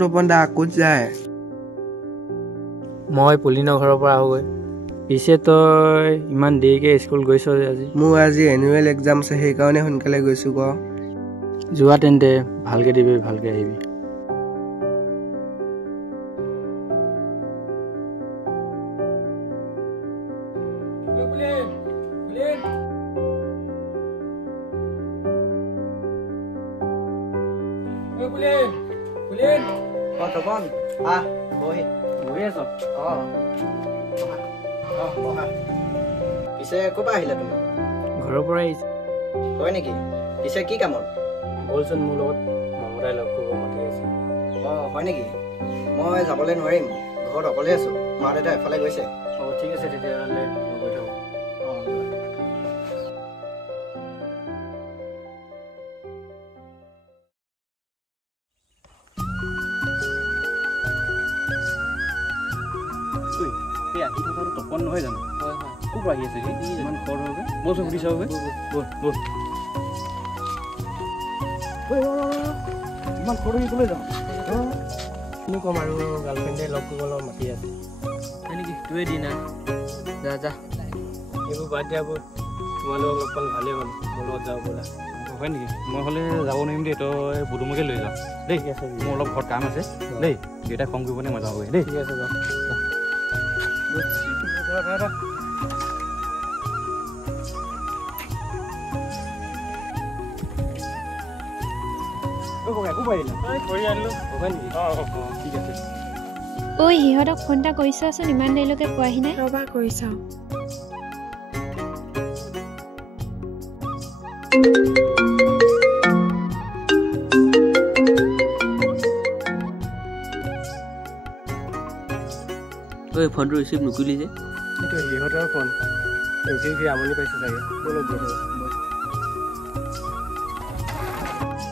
তপন দা ক'ত যায়? মই পুলিনৰ ঘৰৰ পৰা আহোগৈ। পিছে তই ইমান দেৰিকে স্কুল গৈছ আজি? মোৰ আজি এনুৱেল এক্সাম আছে, সেইকাৰণে সোনকালে গৈছো। ক যোৱা তেন্তে, ভালকে দিবি, ভালকে আহিবি। তপন আহ বহি আছ? পিছে ক'ৰ পৰা আহিলা তুমি? ঘৰৰ পৰা আহিছো। হয় নেকি? পিছে কি কামত? বলচোন মোৰ লগত, মমতাই লগ কৰিব মাতি আছে। হয় নেকি? মই যাবলৈ নোৱাৰিম, ঘৰত অকলে আছো। মা দেউতা এফালে গৈছে। ঠিক আছে, তেতিয়াহ'লে মই গৈ থাকোঁ। আহি থকাটো তপন নহয় জানো? ক'ৰ পৰা আহি আছে ইমান খৰ হৈ? বলচোন সুধি চাওঁ। ইমান খৰ হৈ ক'লৈ যাওঁ? কিনো ক'ম আৰু, গাৰ্লফ্ৰেণ্ডে লগ কৰিবলৈ মাতি আছে। হয় নেকি? তোৱে দিনা যা যা, এইবোৰ বাদ দিয়াবোৰ। তোমালোকক লগ পালে ভালেই হ'ল, মোৰ লগত যাব ব'লা। হয় নেকি? মই হ'লে যাব নোৱাৰিম দেই, তই বুদুমকে লৈ যাওঁ দেই। ঠিক আছে, মোৰ অলপ ঘৰত কাম আছে দেই। দেউতাই খং কৰিব নে মই যাওঁগৈ দেই। ঠিক আছে বাৰু। ঐ সিহঁতক ফোন এটা কৰি চোৱাচোন, ইমান দেৰিলৈকে পোৱাহি নাই। ৰবা কৰি চাওঁ। ঐ ফোনটো ৰিচিভ নকৰিলি যে? সেইটো সিহঁতৰ ফোন, ৰখি আমনি পাইছে চাগে।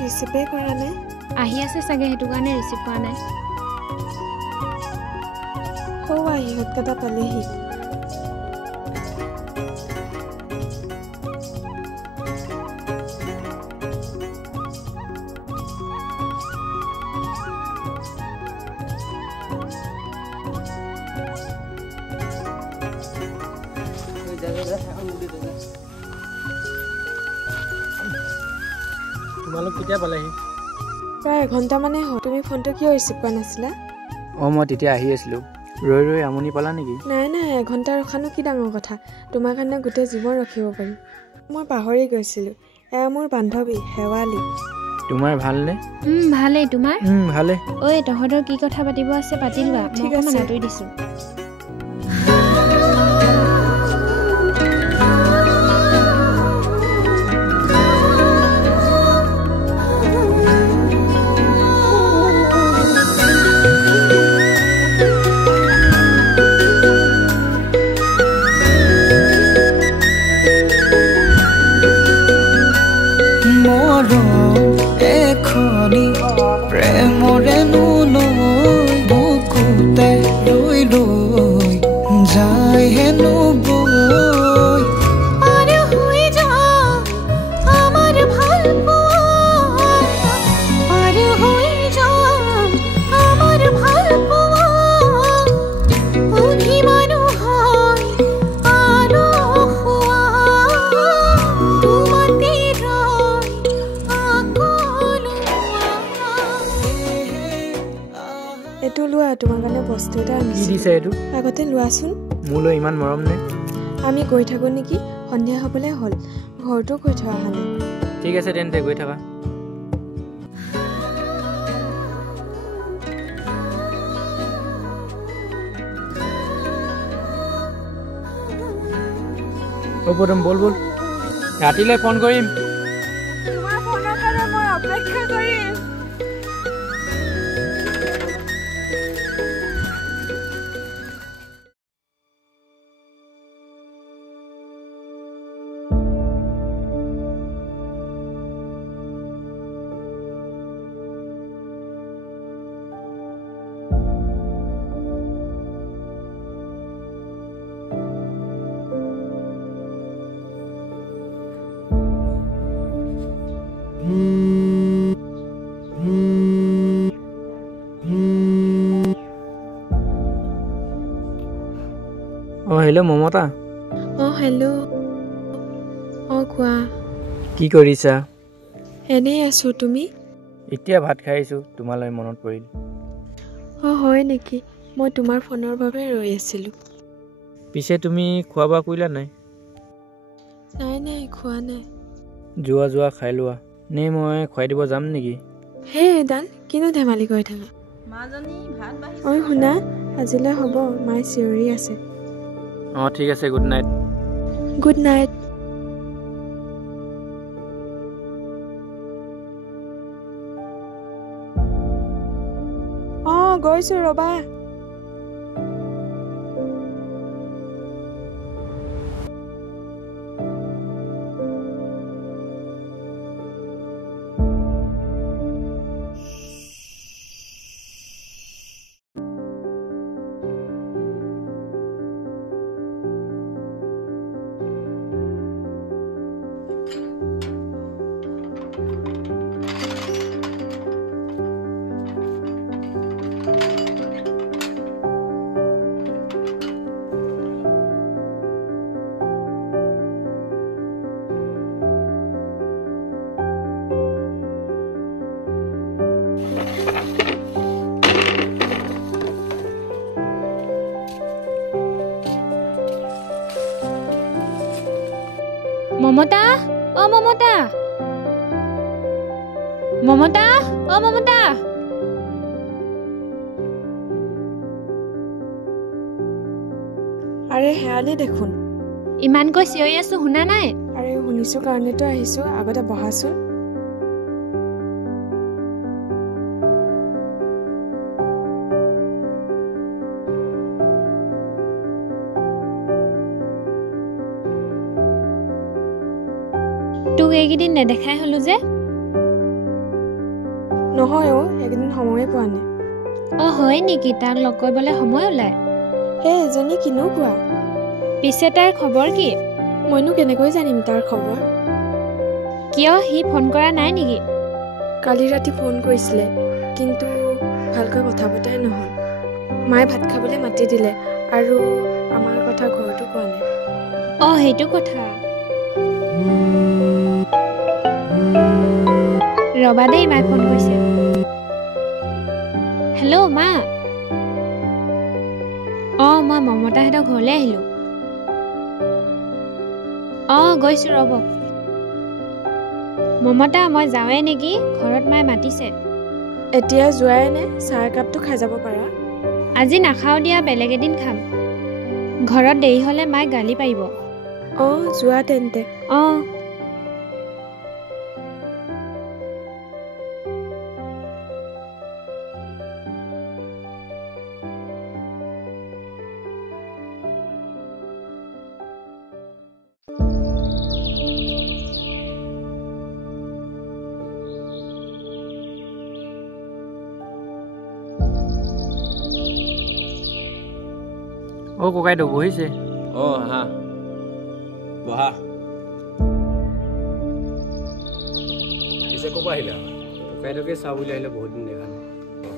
ৰিচিভেই কৰা নাই। আহি আছে চাগে, সেইটো কাৰণে ৰিচিভ কৰা নাই। সিহঁতকেইটা পালেহি। তোমালোক কেতিয়া পালেহি? প্ৰায় এঘণ্টামানেই হ'ল। তুমি ফোনটো কিয় ৰিচিভ কৰা নাছিলা? মই তেতিয়া আহি আছিলোঁ। ৰৈ ৰৈ আমনি পালা নেকি? নাই এঘণ্টা ৰখানো কি ডাঙৰ কথা, তোমাৰ কাৰণে গোটেই জীৱন ৰখিব পাৰিম। মই পাহৰি গৈছিলোঁ, এয়া মোৰ বান্ধৱী শেৱালি। তোমাৰ ভালনে? ভালেই, তোমাৰ? ভালে। ঐ তহঁতৰ কি কথা পাতিব আছে পাতি লোৱা, মই অকণমান আঁতৰি দিছোঁ। প্ৰেমৰে নুলৈ বুকুতে লৈ লৈ যায় হেনো বৈ। পাৰ হৈ যা আমাৰ ভাল পোৱা, পাৰ হৈ যা আমাৰ ভাল পোৱা। অভিমান হয় আৰু খোৱা তোমাতে ৰয় এইটো লোৱা, তোমাৰ কাৰণে বস্তু এটা আনিছোঁ। কি দিছে এইটো? আগতে লোৱাচোন। মোলৈ ইমান মৰম নে? আমি গৈ থাকোঁ নেকি? সন্ধিয়া হ'বলৈ হ'ল, ঘৰতো কৈ থৈ অহা নাই। ঠিক আছে তেন্তে, গৈ থাকা। পদম বল ৰাতিলৈ ফোন কৰিম। তোমাৰ ফোনৰ কাৰণে মই অপেক্ষা কৰিম। হেল্ল' মমতা হেল্ল' কোৱা কি কৰিছা এনেই আছো তুমি এতিয়া ভাত খাই আহিছোঁ তোমালৈ মনত পৰিল হয় নেকি মই তোমাৰ ফোনৰ বাবে ৰৈ আছিলোঁ পিছে তুমি খোৱা বোৱা কৰিলা নাই নাই খোৱা নাই যোৱা খাই লোৱা নে মই খুৱাই দিব যাম নেকি হে এডাল কিনো ধেমালি কৰি থাকা শুনা আজিলৈ হ'ব মায়ে চিঞৰি আছে ঠিক আছে গুড নাইট গুড নাইট গৈছো ৰবা মমতা মমতা মমতা মমতা আৰে হেৰালি দেখোন ইমানকৈ চিঞৰি আছো শুনা নাই আৰে শুনিছো কাৰণেতো আহিছো আগতে বহাচোন তোক এইকেইদিন নেদেখাই হলো যে নহয় এইকেইদিন সময়ে পোৱা নাই হয় নেকি তাক লগ কৰিবলৈ সময় ওলাই এজনী কিনো কোৱা পিছে তাৰ খবৰ কি মইনো কেনেকৈ জানিম তাৰ খবৰ কিয় সি ফোন কৰা নাই নেকি কালি ৰাতি ফোন কৰিছিলে কিন্তু ভালকৈ কথা পতাই নহ'ল মায়ে ভাত খাবলৈ মাতি দিলে আৰু আমাৰ কথা ঘৰতো কোৱা নাই সেইটো কথা ৰবা দেই মায়ে ফোন কৰিছে হেল্ল' মা মই মমতাহঁতৰ ঘৰলৈ আহিলোঁ গৈছো ৰ'ব মমতা মই যাওঁৱে নেকি ঘৰত মায়ে মাতিছে এতিয়া যোৱাই নে চাহ একাপটো খাই যাব পাৰা আজি নাখাওঁ দিয়া বেলেগ এদিন খাম ঘৰত দেৰি হ'লে মায়ে গালি পাৰিব যোৱা তেন্তে ককাইদেউ বহিছে হা বহা পিছে ক'ৰ পৰা আহিলা ককাইদেউকে চাওঁ বুলি আহিলে বহুত দিন দেখা নাই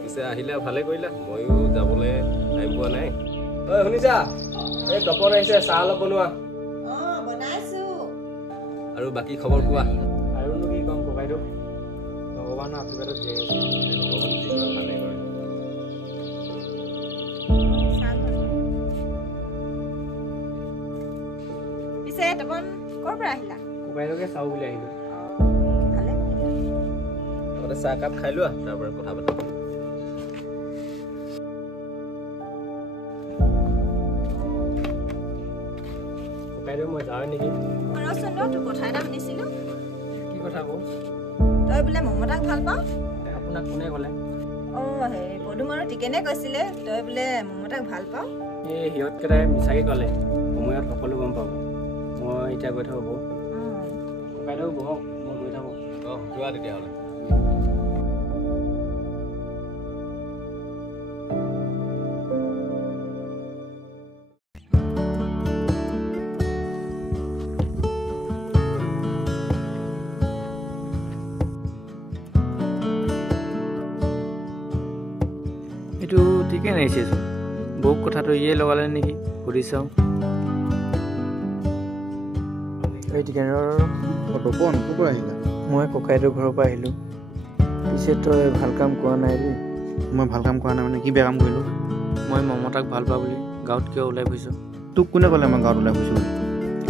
পিছে আহিলা ভালে কৰিলা ময়ো যাবলৈ টাইম পোৱা নাই শুনিছা এই তপন আহিছে চাহ অলপ বনোৱা আৰু বাকী খবৰ কোৱা আৰুনো কি ক'ম ককাইদেউ ভগৱানৰ আশীৰ্বাদত জীয়াই আছো ভগৱান যি কৰে ভালে কৰে ককাইদেউকে চাওঁ বুলি আহিলো আগতে চাহ একাপ খাই লোৱা তাৰপৰা কথা পাতিম ককাইদেউ মই যাওঁ নেকি তোৰ কথা এটা শুনিছিলো কি কথা কওঁ তই বোলে মমতাক ভাল পাওঁ আপোনাক কোনে ক'লে পদুম আৰু টিকেনে কৈছিলে তই বোলে মমতাক ভাল পাওঁ সিহঁতকেইটাই মিছাকে ক'লে সময়ত সকলো গম পাব মই এতিয়া গৈ থাকোঁ ককাইদেউ বহক মই গৈ থাকোঁ যোৱা তেতিয়াহ'লে এইটো ঠিকেই নাহিছেচোন বৌক কথাটো ইয়ে লগালে নেকি সুধি চাওঁ এই টিকেনৰ তপন ক'ৰ আহিলা মই ককাইদেউৰ ঘৰৰ পৰা আহিলোঁ পিছে তই ভাল কাম কৰা নাই দেই মই ভাল কাম কৰা নাই মানে কি বেয়া কাম কৰিলোঁ মই মমতাক ভাল পাওঁ বুলি গাঁৱত কিয় ওলাই ফুৰিছোঁ তোক কোনে ক'লে মই গাঁৱত ওলাই ফুৰিছোঁ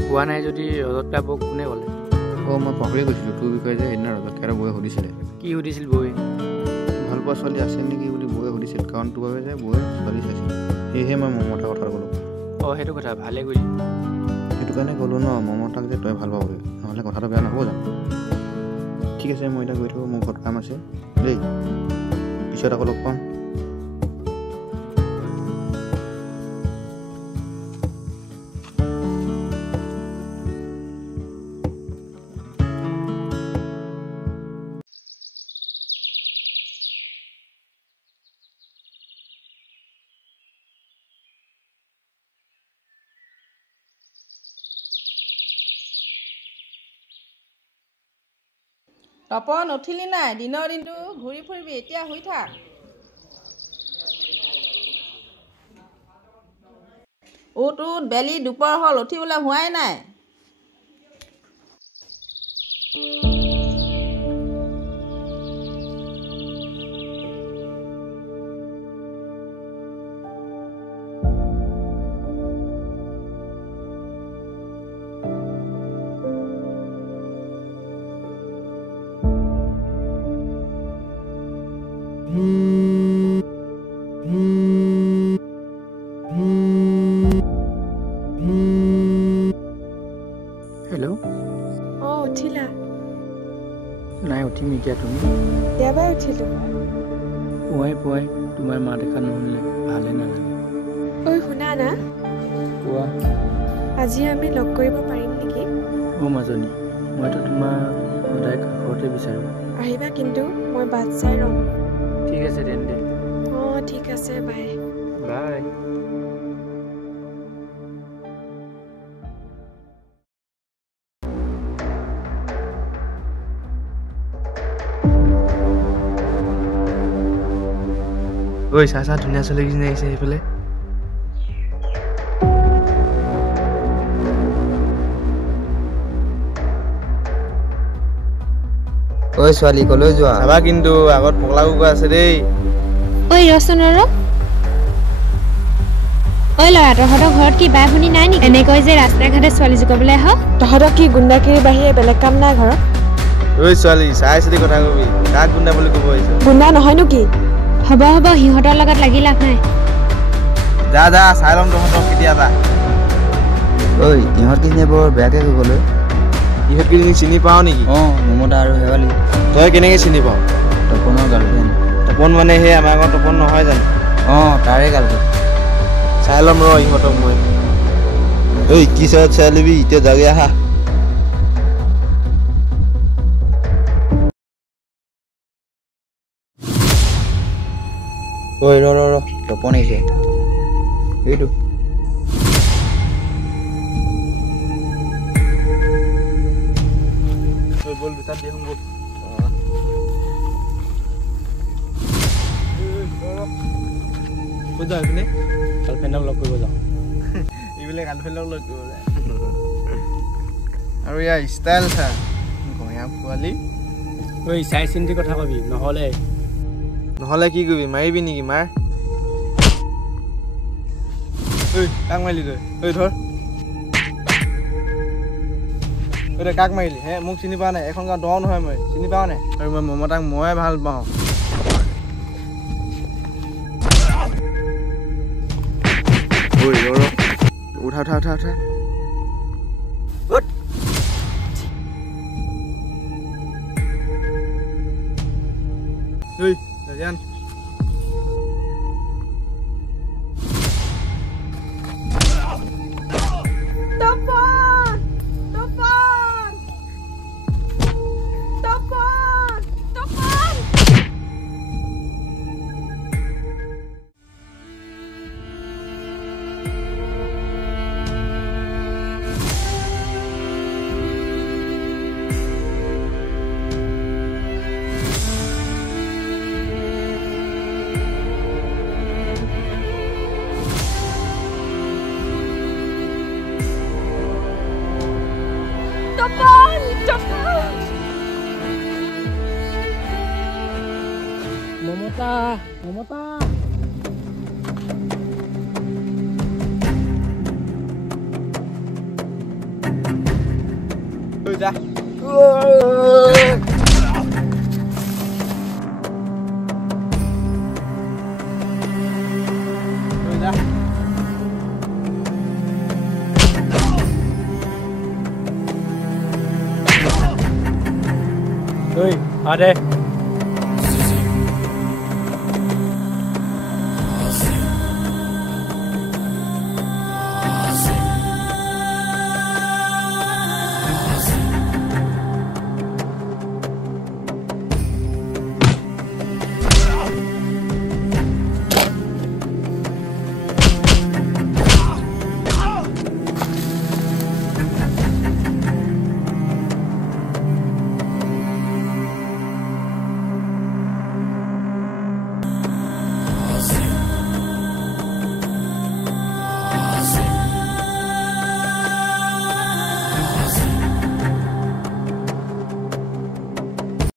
কোৱা নাই যদি ৰজত কাবক কোনে ক'লে মই পাহৰি গৈছিলোঁ তোৰ বিষয়ে যে সেইদিনা ৰজত কাইৰ বৌয়ে সুধিছিলে কি সুধিছিল বৌয়ে ভাল পোৱা ছোৱালী আছে নেকি বুলি বৌয়ে সুধিছিল কাৰণ তোৰ বাবে যে বৌয়ে ছোৱালী চাইছিল সেয়েহে মই মমতাৰ কথা ক'লোঁ সেইটো কথা ভালে কৰিলি সেইটো কাৰণে ক'লোঁ ন মমতাক যে তই ভাল পাব বুলি নহ'লে কথাটো বেয়া নহ'ব জানো ঠিক আছে মই এতিয়া গৈ থাকোঁ মোৰ ঘৰত কাম আছে দেই পিছত আকৌ লগ পাম তপন উঠিলি নাই দিনৰ দিনটো ঘূৰি ফুৰিবি এতিয়া শুই থাক উঠ বেলি দুপৰ হ'ল উঠিবলৈ হোৱাই নাই হেল্ল' উঠিলা নাই উঠিম এতিয়া তুমি এবাৰ উঠিলোঁ পুৱাই তোমাৰ মা দেখা নহ'লে ভালে নালাগে ঐ শুনা না কোৱা আজি আমি লগ কৰিব পাৰিম নেকি মাজনী মইতো তোমাক সদায় কাষতে বিচাৰোঁ আহিবা কিন্তু মই বাট চাই ৰ'ম ঠিক আছে তেন্তে ঠিক আছে বাই বাই ঐ চাচা ধুনীয়া ছোৱালী কিজনী আহিছে সেইফালে ঐ ছোৱালী কলৈ যোৱা চাবা কিন্তু আগত পগলা কুকুৰ আছে দেই ঐ ৰচোন ঐ ল'ৰা তহঁতৰ ঘৰত কি বাই ভনী নাই নেকি এনেকৈ যে ৰাস্তাই ঘাটে ছোৱালী জোকাবলৈ আহ তহঁতৰ কি গুণ্ডাগিৰিৰ বাহিৰে বেলেগ কাম নাই ঘৰত ঐ ছোৱালী চাই চিতি কথা কবি কাক গুণ্ডা বুলি ক'ব আহিছ গুণ্ডা নহয়নো কি হ'ব সিহঁতৰ লগত লাগি লাভ নাই যা চাই ল'ম তহঁতক কেতিয়াবা ঐ ইহঁত কিজনী বৰ বেয়াকৈ ক'বলৈ ইহঁত কিজনী চিনি পাওঁ নেকি মমতা আৰু শেৱালি তই কেনেকৈ চিনি পাওঁ তপনৰ গাৰ্লফ্ৰেণ্ড তপন মানে সেই আমাৰ ঘৰত তপন নহয় জানো তাৰে গাৰ্লফ্ৰেণ্ড চাই ল'ম ৰ ইহঁতক মই ঐ কি চাই ল'বি এতিয়া যাবি আহা ঐ ৰ তপন আহিছে এইটো বল বিচাৰ দিয়ে বল ক'ত যাওঁ এইপিনে গাৰ্লফ্ৰেণ্ডক লগ কৰিব যাওঁ এইবিলাক গাৰ্লফ্ৰেণ্ডক লগ কৰিব যায় আৰু ইয়াৰ ষ্টাইল চা গঞা পোৱালি ঐ চাই চিন্তি কথা কবি নহ'লে কি কৰিবি মাৰিবি নেকি মাৰ ঐ কাক মাৰিলি তই ধৰ কাক মাৰিলি হে মোক চিনি পোৱা নাই এখন গাঁও দহ নহয় মই চিনি পাওঁ নাই আৰু মই মমতাক মই ভাল পাওঁ উঠা Rajan. মমতা যা ঐ আদে